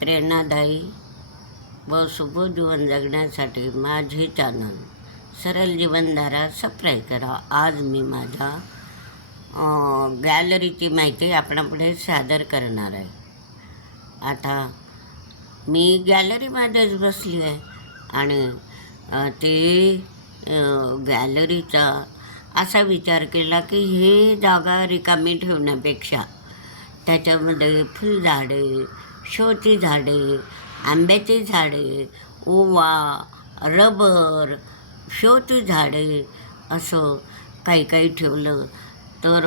प्रेरणादायी व सुबोध जीवन जगण्यासाठी माझे चॅनल सरळ जीवनधारा सबस्क्राईब करा. आज मी माझ्या गॅलरीची माहिती आपणापुढे सादर करणार आहे. आता मी गॅलरीमध्येच बसली आहे आणि ते गॅलरीचा असा विचार केला की हे जागा रिकामी ठेवण्यापेक्षा त्याच्यामध्ये फुलझाडे शोची झाडे आंब्याची झाडे ओवा रबर शोची झाडे असं काही काही ठेवलं. तर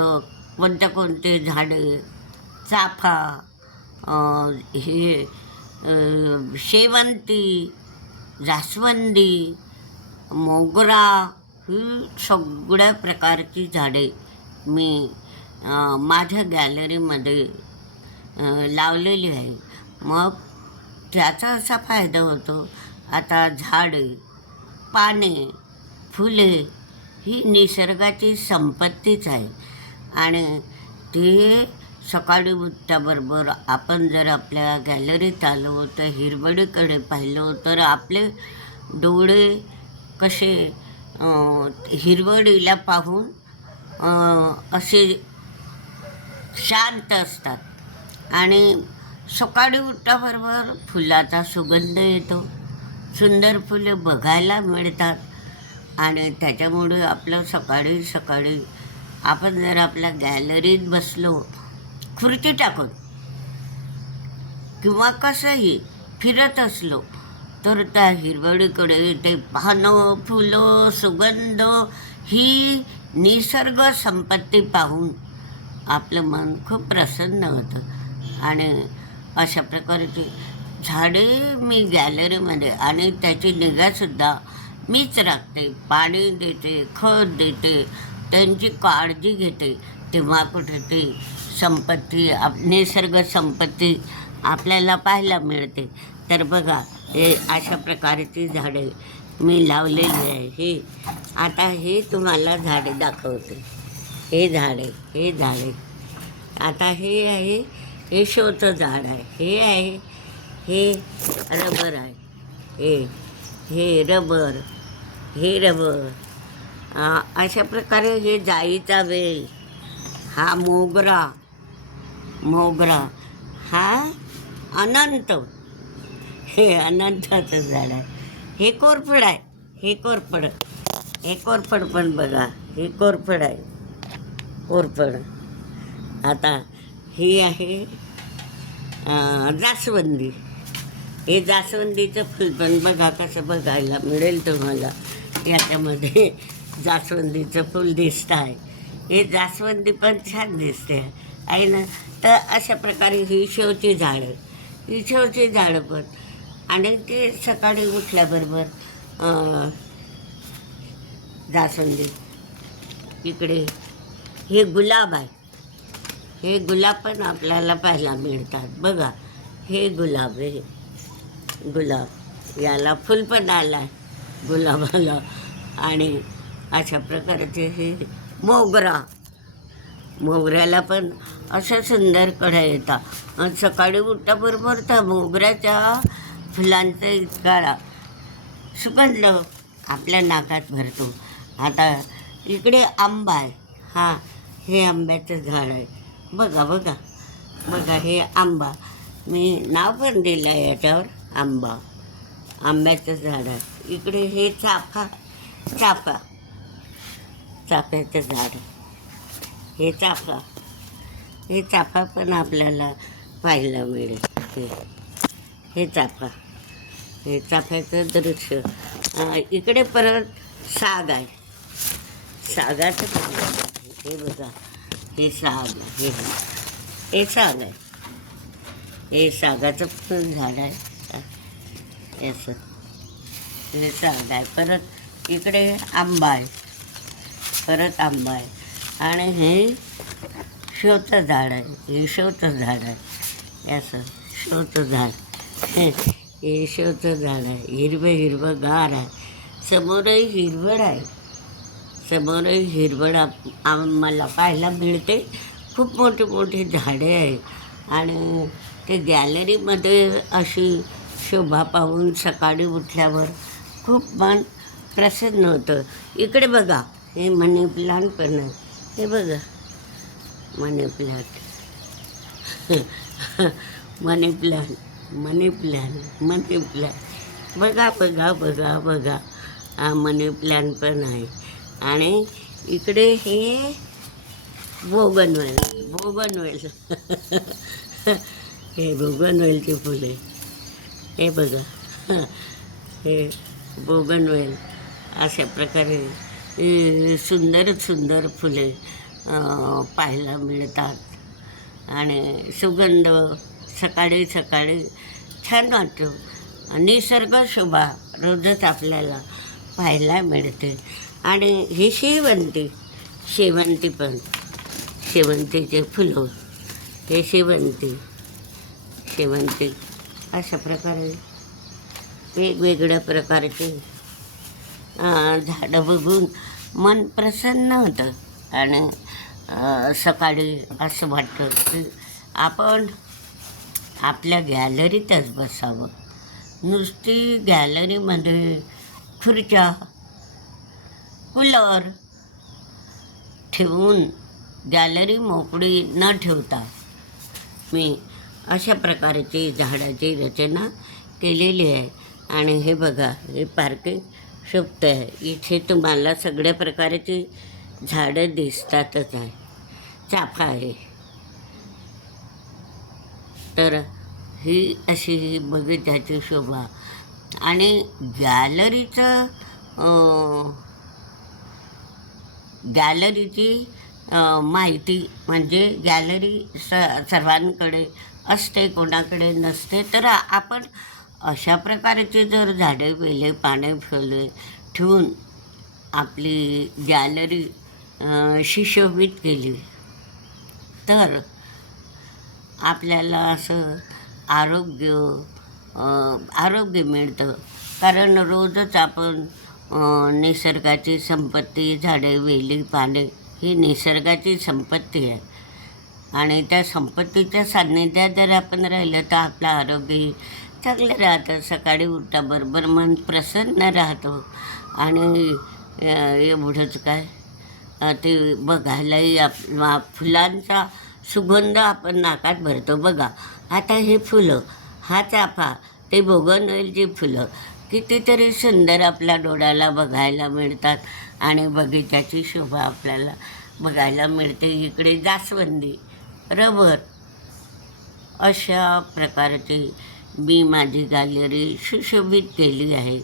कोणत्या कोणते झाडे? चाफा हे शेवंती जास्वंदी मोगरा ही सगळ्या प्रकारची झाडे मी माझ्या गॅलरीमध्ये लावलेली आहे. मग त्याचा असा फायदा होतो. आता झाडे पाने फुले ही निसर्गाची संपत्तीच आहे. आणि ते सकाळी उठल्याबरोबर आपण जर आपल्या गॅलरीत आलो तर हिरवळीकडे पाहिलो तर आपले डोळे कसे हिरवडीला हिरवळीला पाहून असे शांत असतात. आणि सकाळी उठल्याबरोबर फुलाचा सुगंध येतो. सुंदर फुले बघायला मिळतात. आणि त्याच्यामुळे आपलं सकाळी सकाळी आपण जर आपल्या गॅलरीत बसलो खुर्ची टाकून किंवा कसंही फिरत असलो तर त्या हिरवळीकडे ते पानं फुलं सुगंध ही निसर्ग संपत्ती पाहून आपलं मन खूप प्रसन्न होतं. आणि अशा प्रकारची झाडे मी गॅलरीमध्ये आणि त्याची निगासुद्धा मीच राखते. पाणी देते खत देते त्यांची काळजी घेते. तेव्हा कुठे ती संपत्ती आप निसर्ग संपत्ती आपल्याला पाहायला मिळते. तर बघा हे अशा प्रकारची झाडे मी लावलेली आहे. हे आता हे तुम्हाला झाडे दाखवते. हे झाडे हे झाडे. आता हे आहे हे शोचं झाड आहे. हे आहे. हे रबर आहे. हे हे रबर. हे रबर. अशा प्रकारे हे जाईचा वेल. हा मोगरा. मोगरा. हा अनंत. हे अनंताचं झाड आहे. हे कोरफड आहे. हे कोरफड. हे कोरफड पण बघा. हे कोरफड आहे. कोरफड. आता ही आहे जास्वंदी. हे जास्वंदीचं फुल पण बघा कसं बघायला मिळेल तुम्हाला. याच्यामध्ये जास्वंदीचं फुल दिसतं आहे. हे जास्वंदी पण छान दिसते. आहे ना? तर अशा प्रकारे ही शेवची झाडं. ही शेवची झाडं पण. आणि ते सकाळी उठल्याबरोबर जास्वंदी. इकडे हे गुलाब आहे. हे गुलाब पण आपल्याला पाहायला मिळतात. बघा हे गुलाब हे गुलाब याला फुल पण आला आहे गुलाबाला. आणि अशा प्रकारचे हे मोगरा. मोगऱ्याला पण असं सुंदर कढ्या येतात. आणि सकाळी उठताबरोबर त्या मोगऱ्याच्या फुलांचा इतका सुगंध आपल्या नाकात भरतो. आता इकडे आंबा आहे. हां हे आंब्याचं झाड आहे. बघा बघा. बघा हे आंबा. मी नाव पण दिलं आहे याच्यावर आंबा. आंब्याचं झाड आहे इकडे हे चाफा चाफा. चाफ्याचं झाड. हे चाफा. हे चाफा पण आपल्याला पाहायला मिळेल हे हे चाफा. हे चाफ्याचं दृश्य. इकडे परत साग आहे. सागाचं हे बघा. हे साग हे हे. साग आहे हे सागाचं पण झाड आहे. असं. हे साग आहे. परत इकडे आंबा आहे. परत आंबा आहे. आणि हे शोचं झाड आहे. हे शोचं झाड आहे. असं. शोचं झाड. हे हे शोचं झाड आहे. हिरवं हिरवं गार आहे. समोरही हिरवळ आहे समोरही हिरवळ आप आम्हाला पाहायला मिळते. खूप मोठी मोठी झाडे आहेत. आणि ते गॅलरीमध्ये अशी शोभा पाहून सकाळी उठल्यावर खूप मन प्रसन्न होतं. इकडे बघा हे मनी प्लांट पण आहे. हे बघा money plant. Money plant money plant money plant. बघा बघा बघा बघा. हा मनी प्लांट पण आहे. आणि इकडे हे बोगनवेल बोगनवेल. हे बोगनवेलची फुले. हे बघा. हे बोगनवेल अशा प्रकारे सुंदर सुंदर फुले पाहायला मिळतात. आणि सुगंध सकाळी सकाळी छान वाटतो. निसर्ग शोभा रोजच आपल्याला पाहायला मिळते. आणि ही शेवंती शेवंती पण शेवंतीचे फुलं हे शेवंती शेवंती अशा प्रकारे वेगवेगळ्या प्रकारचे झाडं बघून मन प्रसन्न होतं. आणि सकाळी असं वाटतं की आपण आपल्या गॅलरीतच बसावं. नुसती गॅलरीमध्ये खुर्च्या कूलर ठेवून गॅलरी मोकळी न ठेवता मी अशा प्रकारची झाडाची रचना केलेली आहे. आणि हे बघा हे पार्किंग शोभतं आहे. इथे तुम्हाला सगळ्या प्रकारची झाडं दिसतातच आहे. चाफा आहे. तर ही अशी ही बघितल्याची शोभा. आणि गॅलरीचं गॅलरीची माहिती म्हणजे गॅलरी स सर्वांकडे असते कोणाकडे नसते तर आपण अशा प्रकारचे जर झाडे वेले पाने फुले ठेवून आपली गॅलरी शिशोभित केली तर आपल्याला असं आरोग्य आरोग्य मिळतं. कारण रोजच आपण निसर्गाची संपत्ती झाडे वेली पाने ही निसर्गाची संपत्ती आहे. आणि त्या संपत्तीच्या सान्निध्यात जर आपण राहिलं तर आपलं आरोग्यही चांगलं राहतं. सकाळी उठताबरोबर मन प्रसन्न राहतो. आणि एवढंच काय? ते बघायलाही आप फुलांचा सुगंध आपण नाकात भरतो. बघा आता हे फुलं हा चाफा ते बोगनवेलची फुलं कितीतरी सुंदर आपल्या डोळ्याला बघायला मिळतात आणि बगीचाची शोभा आपल्याला बघायला मिळते. इकडे जास्वंदी रबर अशा प्रकारची मी माझी गॅलरी सुशोभित केली आहे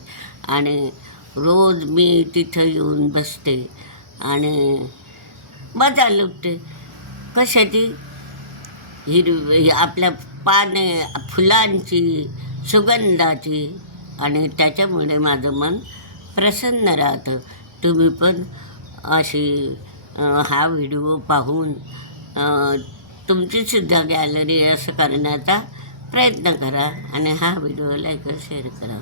आणि रोज मी तिथं येऊन बसते आणि मजा लुटते. कशाची? हिरवी आपल्या पाने फुलांची सुगंधाची आणि त्याच्यामुळे माझं मन प्रसन्न राहतं. तुम्ही पण अशी हा व्हिडिओ पाहून तुमचीसुद्धा गॅलरी असं करण्याचा प्रयत्न करा आणि हा व्हिडिओ लाईक शेअर करा.